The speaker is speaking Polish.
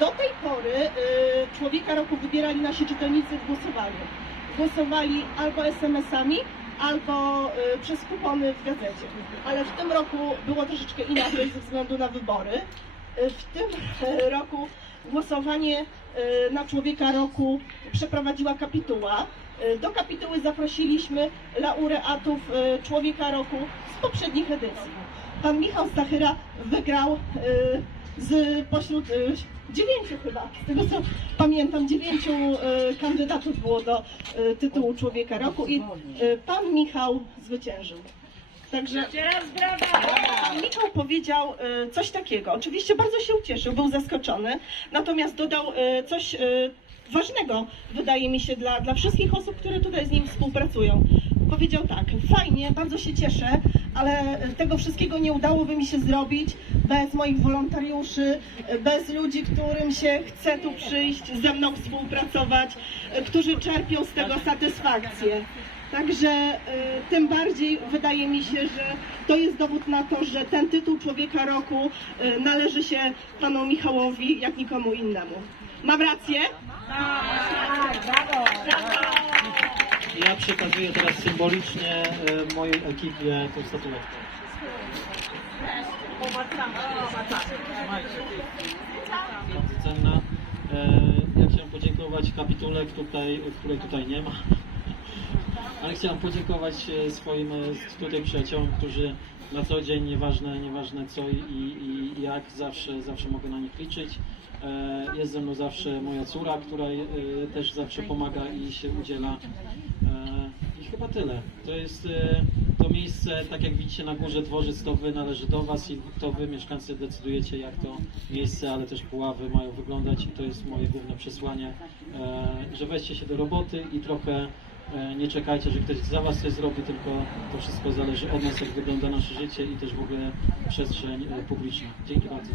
Do tej pory y, człowieka roku wybierali nasi czytelnicy w głosowaniu. Głosowali albo SMS-ami, albo y, przez kupony w gazecie. Ale w tym roku było troszeczkę inaczej ze względu na wybory. Y, w tym roku głosowanie na człowieka roku przeprowadziła kapituła. Do kapituły zaprosiliśmy laureatów człowieka roku z poprzednich edycji. Pan Michał Stachyra wygrał z pośród dziewięciu chyba, z tego co pamiętam, dziewięciu y, kandydatów było do y, tytułu Człowieka Roku i y, pan Michał zwyciężył. Także! Pan Michał powiedział y, coś takiego. Oczywiście bardzo się ucieszył, był zaskoczony, natomiast dodał y, coś y, ważnego, wydaje mi się, dla, dla wszystkich osób, które tutaj z nim współpracują. Powiedział tak, fajnie, bardzo się cieszę, ale tego wszystkiego nie udałoby mi się zrobić bez moich wolontariuszy, bez ludzi, którym się chce tu przyjść, ze mną współpracować, którzy czerpią z tego satysfakcję. Także y, tym bardziej wydaje mi się, że to jest dowód na to, że ten tytuł Człowieka Roku y, należy się panu Michałowi jak nikomu innemu. Mam rację? Tak! Ja przekazuję teraz symbolicznie e, mojej ekipie tą statuetkę. Bardzo cenna. E, Ja chciałem podziękować kapitule, której tutaj nie ma. Ale chciałem podziękować e, swoim e, tutaj przyjaciołom, którzy na co dzień, nieważne, nieważne co i, i, i jak, zawsze, zawsze mogę na nich liczyć. E, Jest ze mną zawsze moja córa, która też zawsze pomaga i się udziela. I chyba tyle. To jest to miejsce, tak jak widzicie na górze dworzec, to wy należy do was i to wy mieszkańcy decydujecie jak to miejsce, ale też puławy mają wyglądać i to jest moje główne przesłanie, że weźcie się do roboty i trochę nie czekajcie, że ktoś za was coś zrobi, tylko to wszystko zależy od nas, jak wygląda nasze życie i też w ogóle przestrzeń e, publiczna. Dzięki bardzo.